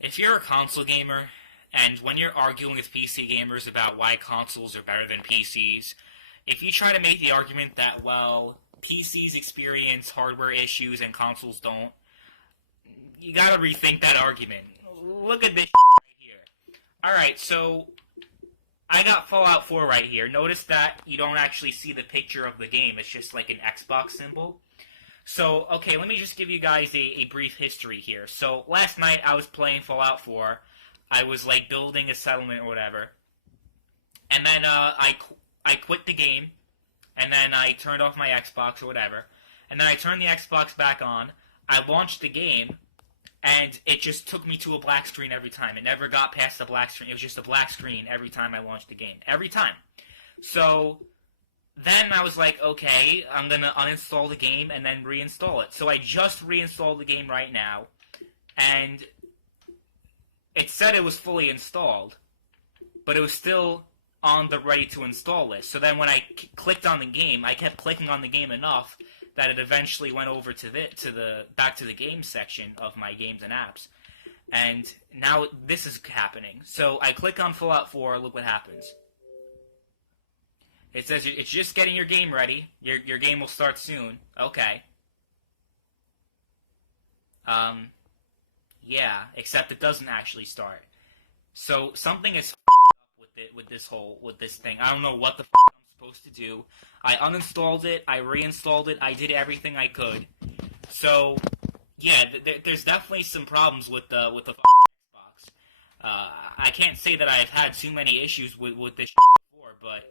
If you're a console gamer, and when you're arguing with PC gamers about why consoles are better than PCs, if you try to make the argument that, well, PCs experience hardware issues and consoles don't, you gotta rethink that argument. Look at this right here. Alright, so I got Fallout 4 right here. Notice that you don't actually see the picture of the game. It's just like an Xbox symbol. So, okay, let me just give you guys a brief history here. So, last night I was playing Fallout 4. I was, like, building a settlement or whatever. And then I quit the game. And then I turned off my Xbox or whatever. And then I turned the Xbox back on. I launched the game. And it just took me to a black screen every time. It never got past the black screen. It was just a black screen every time I launched the game. Every time. So then I was like, okay, I'm going to uninstall the game and then reinstall it. So I just reinstalled the game right now. And it said it was fully installed. But it was still on the ready to install list. So then when I clicked on the game, I kept clicking on the game enough that it eventually went over to the back to the games section of my games and apps. And now this is happening. So I click on Fallout 4, look what happens. It says it's just getting your game ready. Your game will start soon. Okay. Yeah, except it doesn't actually start. So something is up with this thing. I don't know what the I'm supposed to do. I uninstalled it, I reinstalled it, I did everything I could. So, yeah, there's definitely some problems with the Xbox. I can't say that I've had too many issues with this before, but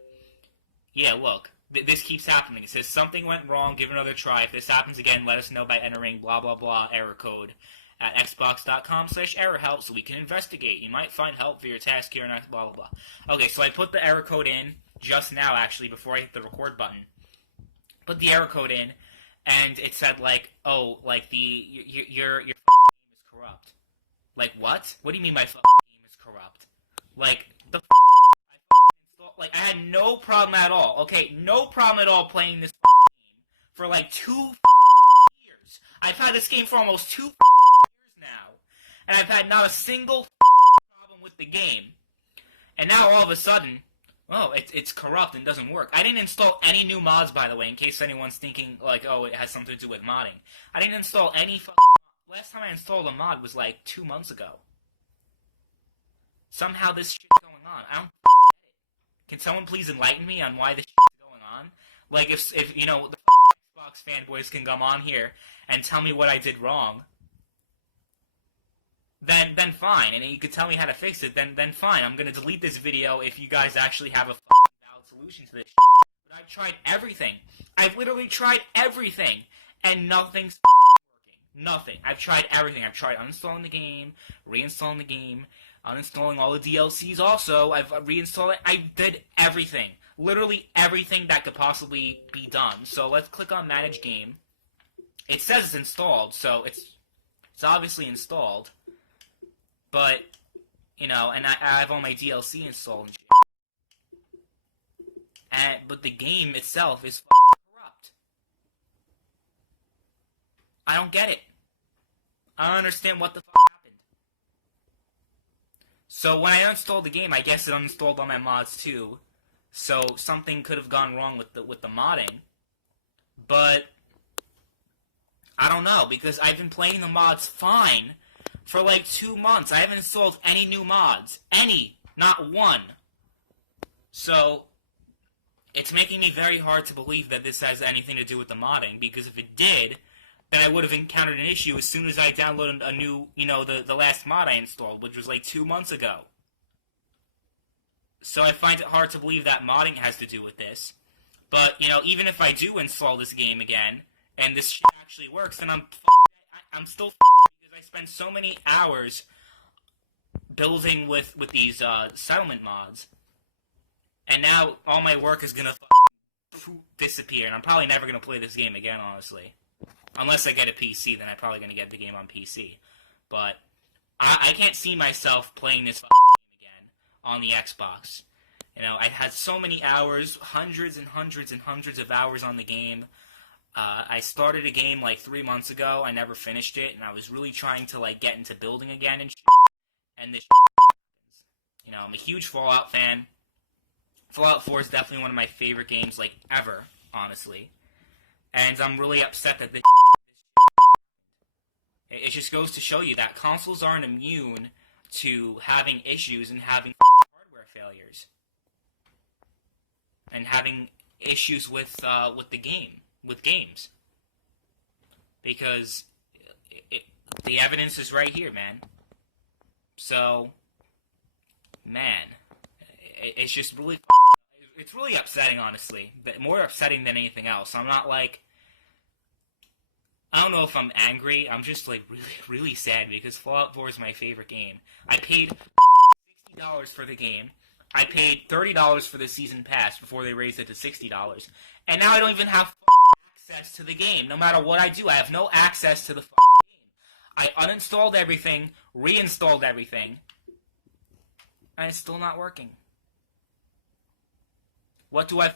yeah, look, this keeps happening. It says something went wrong, give it another try. If this happens again, let us know by entering blah blah blah error code at xbox.com/errorhelp so we can investigate. You might find help for your task here and blah blah blah. Okay, so I put the error code in just now, actually, before I hit the record button. Put the error code in, and it said, like, oh, like, your game is corrupt. Like, what? What do you mean my game is corrupt? Like, I had no problem at all, okay? No problem at all playing this game for, like, 2 years. I've had this game for almost 2 years now, and I've had not a single problem with the game. And now, all of a sudden, oh, it's corrupt and doesn't work. I didn't install any new mods, by the way, in case anyone's thinking, like, oh, it has something to do with modding. I didn't install any last time I installed a mod was, like, 2 months ago. Somehow this shit's going on. I don't get it. Can someone please enlighten me on why this shit's going on? Like, if you know, the Xbox fanboys can come on here and tell me what I did wrong, then fine, and you could tell me how to fix it, then fine. I'm gonna delete this video if you guys actually have a valid solution to this shit. But I've tried everything. I've literally tried everything, and nothing's working. Nothing. I've tried everything. I've tried uninstalling the game, reinstalling the game, uninstalling all the DLCs also. I've reinstalled it. I did everything. Literally everything that could possibly be done. So let's click on Manage Game. It says it's installed, so it's obviously installed. But, you know, and I have all my DLC installed and shit. But the game itself is corrupt. I don't get it. I don't understand what the happened. So when I uninstalled the game, I guess it uninstalled all my mods too. So something could have gone wrong with the modding. But I don't know, because I've been playing the mods fine for like 2 months. I haven't installed any new mods. Any. Not one. So, it's making me very hard to believe that this has anything to do with the modding, because if it did, then I would have encountered an issue as soon as I downloaded a new, you know, the last mod I installed, which was like 2 months ago. So I find it hard to believe that modding has to do with this. But, you know, even if I do install this game again, and this shit actually works, then I'm still because I spend so many hours building with these settlement mods, and now all my work is gonna disappear, and I'm probably never gonna play this game again, honestly. Unless I get a PC, then I'm probably gonna get the game on PC. But I can't see myself playing this game again on the Xbox. You know, I had so many hours, hundreds and hundreds and hundreds of hours on the game. I started a game like 3 months ago. I never finished it, and I was really trying to like get into building again and shit. and this you know, I'm a huge Fallout fan. Fallout 4 is definitely one of my favorite games, like, ever, honestly. And I'm really upset that this it just goes to show you that consoles aren't immune to having issues and having hardware failures. And having issues with games. Because the evidence is right here, man. So, man, it's just really, it's really upsetting, honestly. But more upsetting than anything else. I'm not like, I don't know if I'm angry. I'm just like really sad because Fallout 4 is my favorite game. I paid $60 for the game. I paid $30 for the season pass before they raised it to $60. And now I don't even have access to the game. No matter what I do, I have no access to the game. I uninstalled everything, reinstalled everything, and it's still not working. What do I